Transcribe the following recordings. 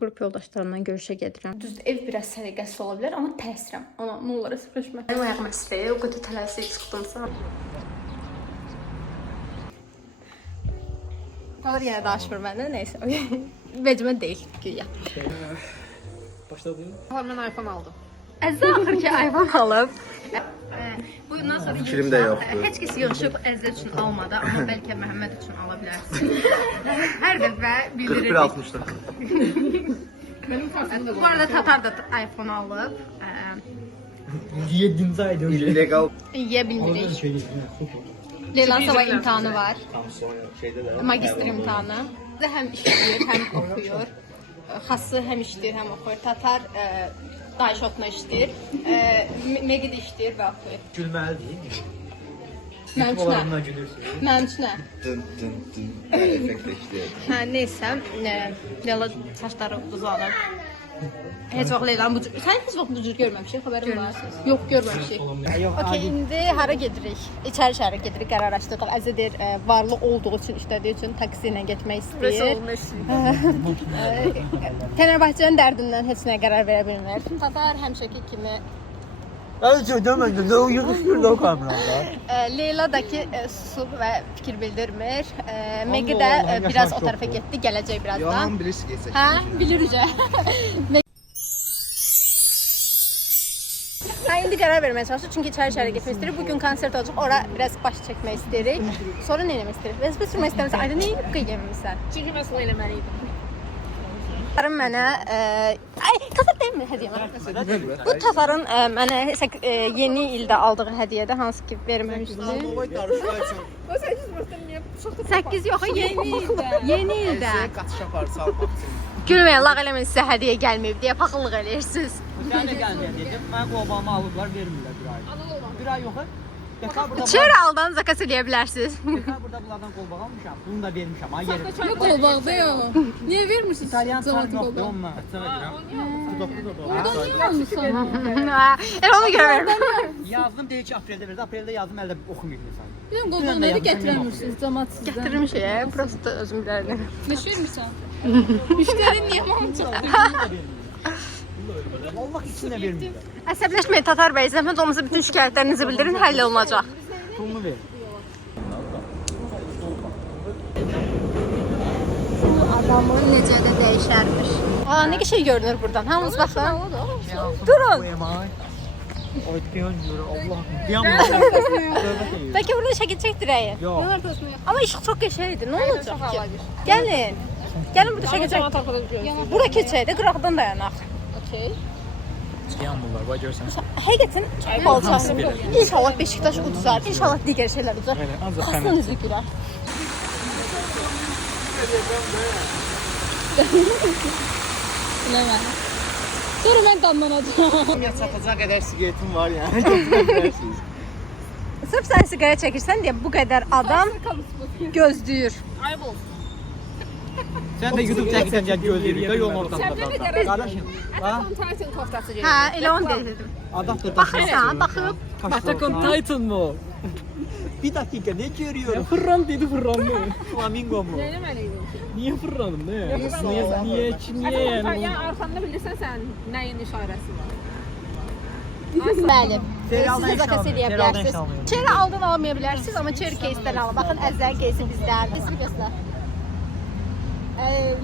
Qrup yoldaşlarımla görüşə gedirəm. Düzdür, ev biraz səliqəsiz ola bilər, amma təsirəm. Ona nə olar əsəbləşmə. Mənim ayağım əsir, o qədər tələsik çıxdımsa. Olur yenə danışmır məndən, neysə. Vecimə deyil, güya. Başladım. Mən iPhone aldım. Əzizə axır ki, iPhone alıb. Bundan sonra Fikrim də yoxdur. Heç kəs yığışıb Əzizə üçün almadı, amma bəlkə Məhəmməd üçün ala bilərsin. Hər dəfə bildiririk. 41-60'da. Bu arada Tatar da iPhone alıb. 7. ayda önce. İllegal. Yeyə bilmirik. Şey değil, Leylan sabah imtahanı var. Şeyde de. Magistr imtahanı. Həm işləyir, həm oxuyur. Xası həm işləyir, həm oxuyur. Tatar Dayşotla işləyir. Megid işləyir və oxuyur. Gülməli değil mi? Mənim üçün nə? Olarına gülürsün. Mənim üçün nə? Dın dın dın. Efekt işliyor. Hə, neysə, Leyla saçları uzanır. Heç vaxt Leylanın bu cür... Sən heç vaxt bu cür görməmişik, xəbərin var? Yox, görməmişik. Okey, indi hara gedirik? İçəri şəhərə gedirik, qərar açdıq. Əzə deyir, varlı olduğu üçün, işlədiyi üçün taksi ilə getmək istəyir. Fenerbahçenin dərdindən heç nəyə qərar verə bilmir. Tatar həmişəki kimi... Ben çok demedim. Ne uyuşuyor da o kamerada. Leyla da ki susub və fikir bildirmir. Megi də biraz o tərəfə getdi, gələcək birazdan. Yalan birisi geçecek. Hə, bilir üzə. Hə, indi qərar verməyə çalışır, çünki içəri getmək istəyirik. Bugün konsert olacaq, ora biraz baş çəkmək istəyirik. Sonra nə etmək istəyirik? Vəzifə sürmək istəmirsən, ayda nə edib qeymimisən? Çünki məsələ eləməliydim. Tatarın mənə... Ay, Tatar deyilmi hədiyyəmə? Bu Tatarın mənə yeni ildə aldığı hədiyyədə, hansı ki verməmişdi. O 8 başdan niyə çox 8 yox, yeni ildə. Yeni ildə. Kaçış yaparsa almak için. Gülməyin, lağ eləməyin sizə hədiyyə gəlməyib deyə paxıllıq eləyirsiniz. Ben de gelmeye dedim. Ben kovamı alıplar vermirler bir ay. Bir ay yok. Dekabırda İçəri aldan zakas eləyə bilərsiniz. Dekabırda bunlardan kolbaq almışam. Bunu da vermişim. Ha yerim. Yox olmaqda ya. Niyə vermirsən? İtalyan çay yoktu onunla. Oradan niyə almısan? Elə onu görə vermir. Yazdım deyir ki aprelde verdi. Aprelde yazdım elde oxumayım insan. Biləm qolbanları gətirəmirsiniz cəmaət sizdən. Gətirmişik, prosta özüm bilərdim. Neş vermirsən? Müştəri niyə mənim çıxdı? Allah içine vermirlər. Əsəbləşməyin Tatar bəy, zəhmət olmasa bütün şikayətlərinizi bildirin, həll olunacaq. Pulunu ver. Adamın necə də dəyişərmiş. Aa, nə şey görünür buradan, hamınız baxın. Durun. Oytkayan diyor Allah'ım. Kıyamam. Bəlkə burada şəkil çəkdirəyin. Yok. Amma işıq çox qəşəngdir, nə olacaq ki? Gəlin. Gəlin burada şəkil çək. Bura keçək də, qıraqdan dayanaq. Okey. Kıyam bunlar, bak görsen. Həqiqətən çox balçası. İnşallah Beşiktaş uduzar, inşallah digər şeylər uduzar. Xasın üzü gülər. Biləməm. Sonra mən qanlanacağam. Ya çatacak kadar sigaretim var yani. Götürebilirsiniz. Sırf sən siqara çəkirsən deyə bu qədər adam gözləyir. Ayıb olsun. Sen de YouTube çeksen gel gözleriyle yolun ortasında. Kardeşim. Ha? Titan koftası Hə, elə onu dedim. Adaptör Baxırsan, baxıb. Attack on Titan mı? Bir dakika ne görüyorum? Fırran dedi fırran mı? Flamingo mu? Eləməliydim. Niye fırranım ne? Niye yani? Ya arxanda bilirsən sən nəyin işarəsi var. Bəli. Serialdan Siz zakas işləmir, eləyə serialdan bilərsiniz. işləmir. Çeri aldan almaya bilərsiniz, amma çeri кейsdən alın. Baxın, əzəl кейsi bizdə. Bizim gözlər.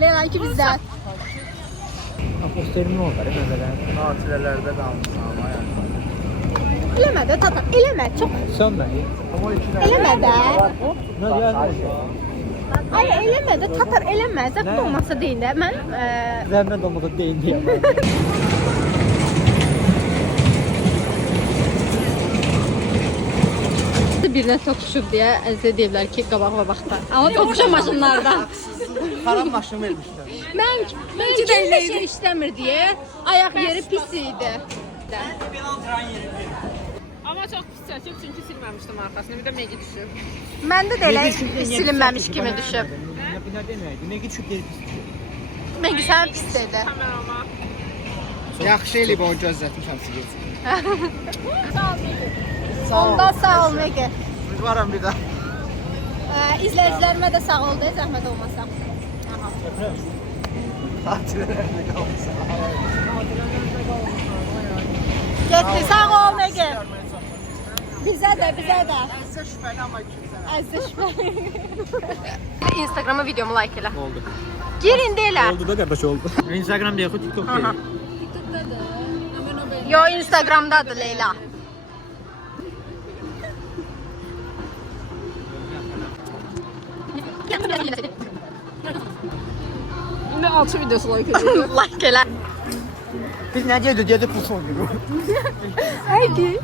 Leylanki bizdə. Aposterin orada mesela. Hatıralarda kalmış ama yani. Eləmə də, Tatar, eləmə. Çox Sönme. eləmə də. Ne yani? Ay, eləmə də, Tatar, eləmə. Zəhmət olmasa deyin də. Mən Zəhmət olmadı deyin diye. birinə toxuşub deyə əzizə deyiblər ki, qabağa baxda. Amma toxuşan maşınlarda. Haram maşın vermişler. Mən kimdə şey işləmir deyə ayaq yeri pis idi. Amma çox pis çəkib çünki silməmişdim arxasını. Bir də Megi düşüb. Məndə də elə silinməmiş kimi düşüb. Ne git şu geri. Megi sən pis dedi. Kamerama. Yaxşı eləyib o gözlətmişəm sigaret. Onda sağ ol Megi. Varam bir daha. İzləyicilərimə də sağ ol deyə zəhmət olmasa. Xatirələrdə qalmışsan. Getdi, sağ ol Nege. Bizə də. Sizə şübhəli amma kimsə. Əziz şübhəli. Instagrama videomu like elə. Oldu. Gir indi elə. Oldu da qardaş oldu. Instagram deyək, TikTok Aha. deyək. Yo, Instagramdadır Leyla. İndi alçı videosu like ediyorum. Like elə. Biz nə dedik? Dedik pul sonuyor. Haydi.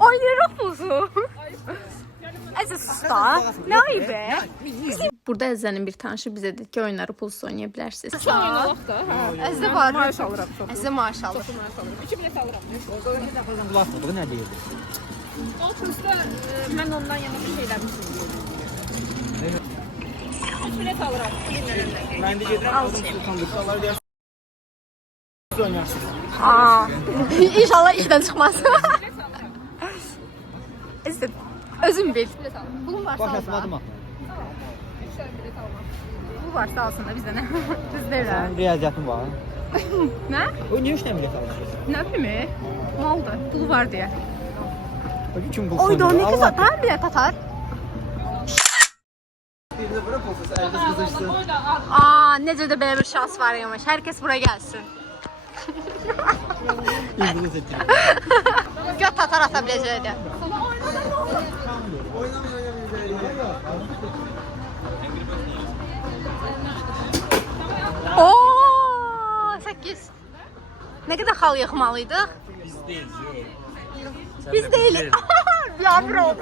Oynayırıq buzu. Əziz usta, nə ayıb be? Burada Əzizənin bir tanışı bizə dedi ki, oyunları pulsuz oynaya bilərsiniz. Oynayalım da. Əzizə var. Maaş alıram çox. Əzizə maaş alır. Maaş alıram. 2 bilet alıram. Bulaşmadı, nə deyirdi? O kursda mən ondan yana bir şeylər düşünüyorum. 3 bilet alıram. Bilmirəm. Mən də gedirəm, Sultanlıqlar deyər. Aa, İnşallah işdən çıxmaz. Əzizə, özün bil. Pulun varsa Bax, al da. əsmədim axı. Pul varsa alsın da bizdə nə? Bizdə elə. Sənin riyaziyyatın var. Nə? O niyə 3 dənə bilet almışsın? Nə bilmi? Maldır, pulu var deyə. Bakın kim bu? Oyda ne kız atar bilet atar. Birini bura pulsuz, əldə qızışsın. Aa, necə də belə bir şans var yamış. Hər kəs bura gəlsin. İngiliz seçim. Göt atar ata biləcəkdir. Oo, 8. Nə qədər xal yığmalıydıq? Biz deyilik. Yavrum.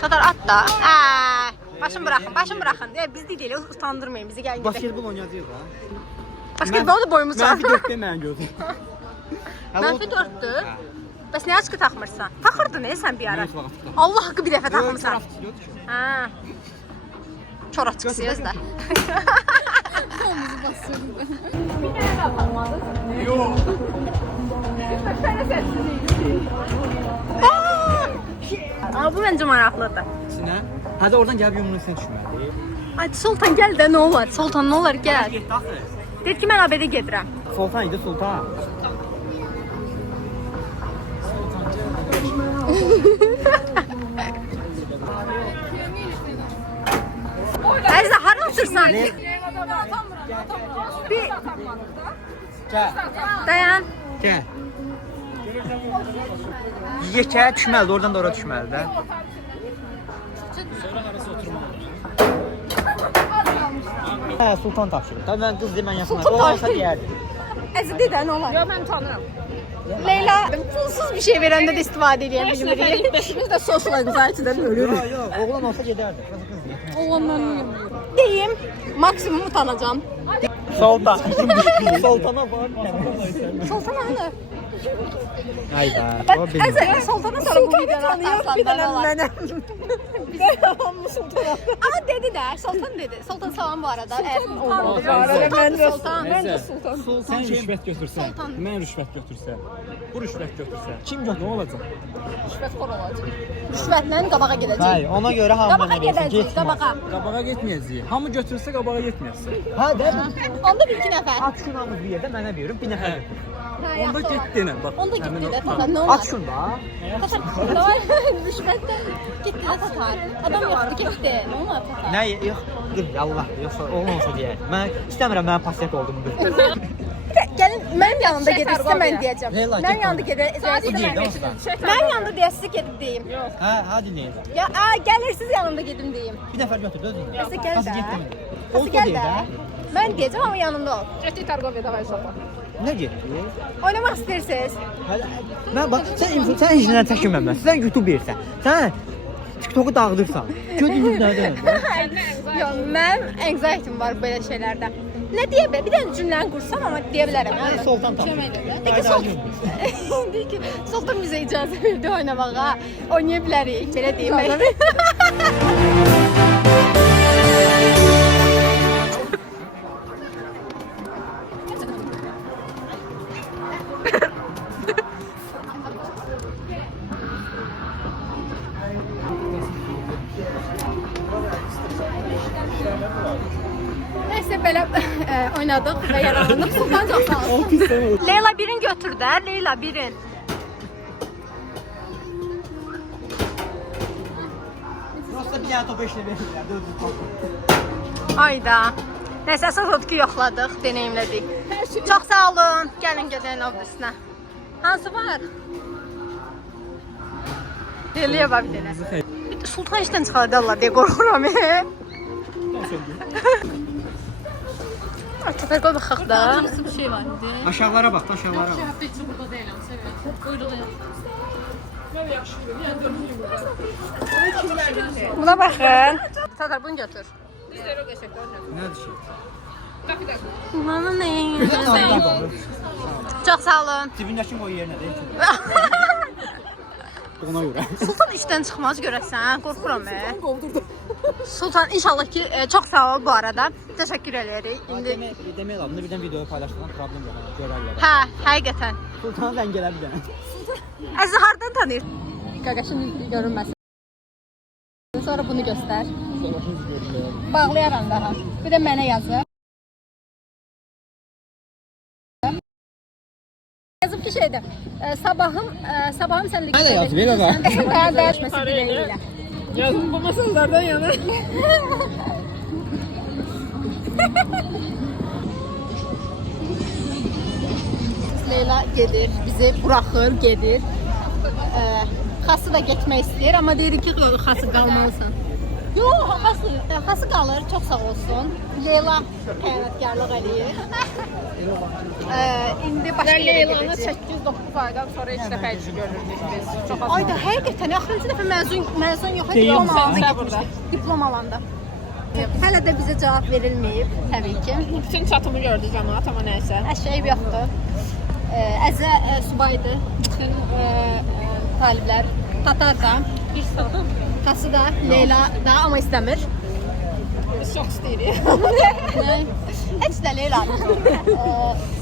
Tatar at da. Başım bırakın. Biz deyilik, utandırmayın bizi, gəlin gedək. Basketbol oynayacağıq ha. Basketbol da boyumuz var. Mənfi 4-də mən gördüm. Mənfi 4-dür. Bəs niyə açqı taxmırsan? Taxırdın sən bir ara. Allah haqqı bir dəfə taxmısan. Hə. Çor açqısıyız da. Omuzu basıyorum. Aa, bu məncə maraqlıdır. Sinə? Hədə oradan gəlib yumruğunu sən düşməli. Ay Sultan gəl də nə olar? Sultan nə olar gəl. Getdi axı. Deyir ki mən abədə gedirəm. Sultan idi, Sultan. Əzizə hara otursan? Bir Gəl. dayan. Gəl. Yekəyə düşməlidir, oradan da ora düşməlidir. Hə, Sultan tapşırır. Tabii mən qız deyim, mən yaxınlaşdım. Sultan O olsa tapşırır. deyərdim. Əzizə de də nə olar? Ya ben tanırım. Leyla pulsuz bir şey verəndə də istifadə edə bilirik. Biz de social anxiety'den ölürüz. Yox, yox, oğlan olsa gedərdi. Qız deyil. Olanlarını yemiyorum. Deyim, maksimum utanacağam. Sultan. Sultana var. Sultan hanı? Hayda. O benim. Əzizə, Sultana sonra bu videonu atarsan da nə olar? Aa dedi də, Sultan dedi. Sultan salam bu arada. Sultan. Ben de sultan. Sultan Sən rüşvət götürsən, Sultan. mən rüşvət götürsəm, bu rüşvət götürsə, Kim götürür? nə olacaq? Rüşvetxor olacak. Rüşvətlə qabağa gedəcək. Hayır, ona göre hamı Qabağa gedəcək, qabağa. Qabağa getməyəcəyik. Hamı götürsə qabağa getməyəcək. Ha, de. Onda bir iki nəfər. At şunu hamı bir yerdə mənə verin, bir nəfər. Onda get denə, bax. Onda həmin getdi o- də tatar, nə olar? At şunu da. Tatar, rüşvətdən getdi də tatar. Adam yoxdur, getdi. Nə olar tatar? Nə, yox, dur, Allah, yoxsa oğlan olsa deyər. Mən istəmirəm, mən pasiyat oldum. Gəlin, mənim yanımda gedirsə mən deyəcəm. Leyla, Mənim get yanımda onu. gedirsə O deyil, mən dostlar. Mənim yanımda deyəsiz gedib deyim. Hə, hadi neyəcək? Ya, gəlirsiniz yanımda gedim deyim. Bir nəfər götür, özün. Nəsə gəl Nasıl də. getdin? Nəsə Olsa gəl deyir də. də. Mən deyəcəm amma yanımda ol. Getdik Targovya davay sopa. Nə getdi? Oynamaq istəyirsiniz? Hələ, mən bax, sən işindən çəkinməmə. Sən YouTube yersən. Sən TikTok'u dağıdırsan. Gördünüz nədən? Yox, mənim anxiety'm var belə şeylərdə. Nə deyə bilərəm? Bir dənə cümləni qursam amma deyə bilərəm. Hadi Sultan tapşır. Deyir ki, deyir ki, Sultan bizə icazə verdi oynamağa. Oynaya bilərik, belə deyim. belə oynadıq və yaralandıq. Sultan çox sağ olsun. Leyla birin götür də, Leyla birin. Prosta bir dənə topa işlə verirlər. Dördü topu. Ayda. Nəsə əsas odur ki, yoxladıq, deneyimlədik. Çox sağ olun. Gəlin gedək obrisine. Hansı var? Deliyə bax bir dənə. Sultan işdən çıxardı Allah deyə qorxuram. Köpək o baxaq da. Nasıl bir şey var idi? Aşağılara bax, aşağılara bax. Hətta heç burada deyiləm, sevəm. Quyruğu yox. Buna baxın. Tatar bunu götür. Nədir şey? Bana ne? Çox sağ olun. Cibindəki qoy yerinə də. Ona görə. Sultan işdən çıxmaz görəsən, qorxuram mən. Sultan inşallah ki çox sağ ol bu arada. Təşəkkür edirik. İndi Demək lazımdır, birdən videoyu paylaşdıqdan problem yox. Görərlər. hə, həqiqətən. Sultanı zəng gələ bir dənə. Əzi hardan tanıyır? Qaqaşın görünməsin. Sonra bunu göstər. Bağlayaram daha. Bir də mənə yazır. Yazıb ki şeydə, sabahım səninlə Nə yazıb, elə bax. Daha dəyişməsi diləyilə. Yazın bu mesajlardan yana. Leyla gedir, bizi buraxır, gedir. Xası da getmək istəyir, amma deyir ki, xası qalmalısan. Yox, xası qalır, çox sağ olsun. Leyla xəyanətkarlıq eləyir. İndi başqa yerə Leylanı gedəcək. 8-9 aydan sonra ilk dəfə işi görürdük biz. Çox az. Ayda həqiqətən axırıncı dəfə məzun yox idi, Deyim, diplom alanda sən getmişdik. Diplom alanda. Hələ də bizə cavab verilməyib, təbii ki. Bütün çatımı gördük cəmaat, amma nəysə. Əşyayıb yoxdur. Əzə subaydı. Bütün taliblər. Tatar da. Bir saat. Xası da, Leyla da, amma istəmir. Biz çox istəyirik. Heç də Leyla.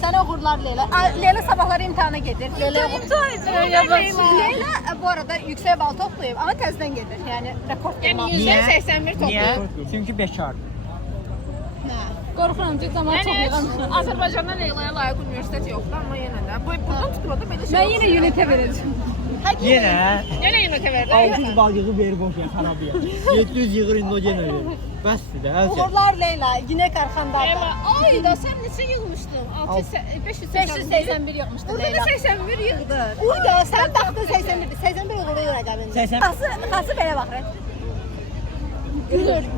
Sənə uğurlar Leyla. Leyla sabahları imtahana gedir. Leyla bu arada yüksək bal toplayıb, amma təzədən gedir. Yəni rekord Yəni qırmaq. 181 toplayıb. Çünki bekar. Qorxuram ki, cəmaat çox yığılmışlar. Azərbaycanda Leylaya layiq universitet yoxdur, amma yenə də. Buradan tutulanda belə şey. Mən yenə UNİT-ə verəcəm. Yenə Yenə universitet verdi. 600 bal yığıb verir boş yer xarabiyə. 700 yığır indi o yenə verir. Bəsdir də, əl çək. Uğurlar Leyla, yine Qarxandarda. Ayda sən neçə yığmışdın? 581 yığmışdı Burada Leyla. da 81 yığdı. Uyda, sən baxdın 81'dir. 81 uğurlu rəqəmində. 80. Xası belə baxır.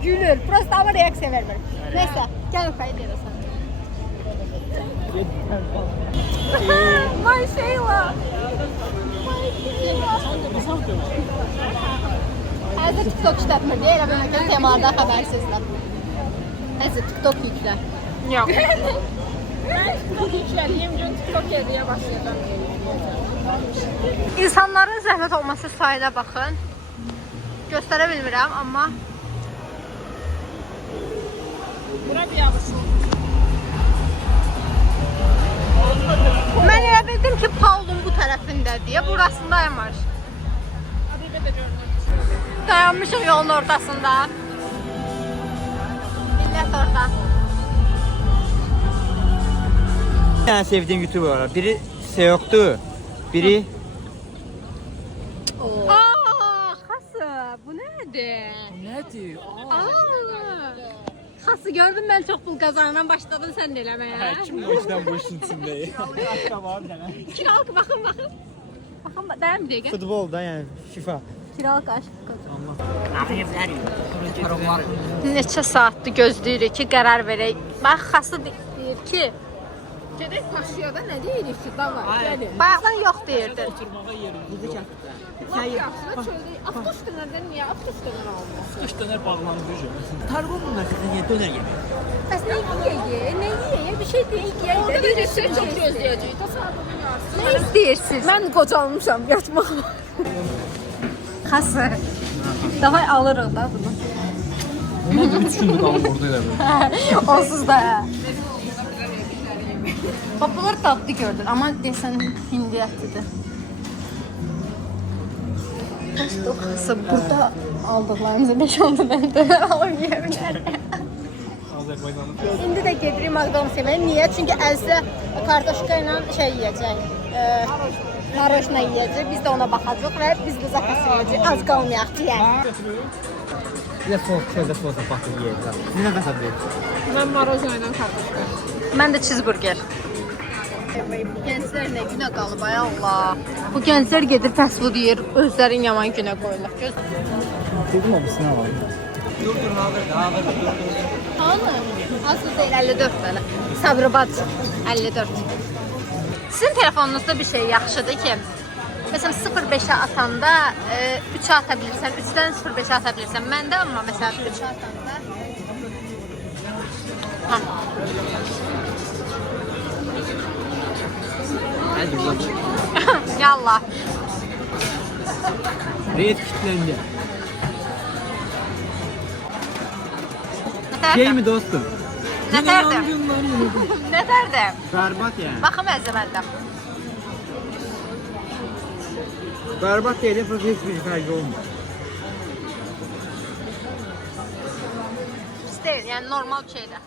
Gülür. Prosta ama reaksiya vermir. Neyse, gəl öpəyim deyirsən. My Sheila. Həzə TikTok işlətmir deyə elə belə ki, temalarda xəbərsizlər. Həzə TikTok yüklə. Yox. Mən TikTok yüklədiyim gün TikTok ediyə başladım. İnsanların zəhmət olması sayıla baxın. Göstərə bilmirəm, amma Bura bir yağışlı. mən elə bildim ki, Paulun bu tərəfində deyə, burasındaymış. Adibə də görünür. Dayanmışıq yolun ortasında. Millət orada. Bir tane sevdiğim YouTuber var. Biri Seyok'tu. Biri Xası, bu nədir? Nədir? Xası, gördüm mən çox pul qazanan başladın sən də eləməyə. Kim o yüzden bu işin içindeyim? aşağı var bir tane. Kiralık, baxın. Baxın, dayan bir dəqiqə. Futbolda yani FIFA. Kiralık aşk. Afiyetler yiyor. Neçə saatdır gözləyirik ki, qərar verək. Bax, Xası deyir ki, Gedək Paşiyada nə deyirik ki, da var. Gəlin. bayaqdan yox deyirdi. Oturmağa yerim. Bizi çəkdi. Lap yaxşı da çöldə. Avtobus dönərdən niyə avtobus dönər olmaz? Üç döner bağlandı hücum. Targon bunlar sizin niye döner yemek? Bəs nə yeyək? Nə yeyək? Bir şey deyək yeyək. Orada bir də şey çox gözləyəcəyik. Təsadüfən yarsın. Nə istəyirsiniz? Mən qocalmışam yatmaq. Xası. Davay alırıq da bunu. Ona da 3 gündür qalım orada elə bir. Onsuz da. Babalar dadlı gördün, amma desən hindi ətidir. Xası, burada aldıqlarımızı 5-6 dənə alıb yeyə bilərik. Az İndi də gedirik McDonald's yeməyə. Niyə? Çünki Əzizə kartoşka ilə şey yeyəcək. Naroşna yeyəcək. Biz də ona baxacağıq və biz də zakaz edəcəyik. Az qalmayaq ki, yəni. Bir də soğuk çöldə soğusa baxıb yeyəcəm. Siz nə qəsəb verirsiniz? Mən marozna ilə kartoşka. Mən də cheeseburger. Gənclər nə günə qalıb, ay Allah. Bu gənclər gedir fast food yer, özlərin yaman günə qoyurlar. Dedim o birisine var. Dur hazır dur. Hanı? Azı deyil, 54 belə. Sabrıbad, 54. Sizin telefonunuzda bir şey yaxşıdır ki, məsələn 0-5-ə atanda 3-ə ata bilirsən, 3-dən 0-5-ə ata bilirsən. Məndə amma məsələn 3-ə atanda... Hadi uzat. Yallah. Red kilitlendi. Nə Şey tərdim? mi dostum? Nə tərdim? Nə tərdim? Berbat yani. Baxım əzə məndən. Berbat değil, fakat hiçbir fərqi olmuyor. Pis deyil, yəni normal bir şeydir.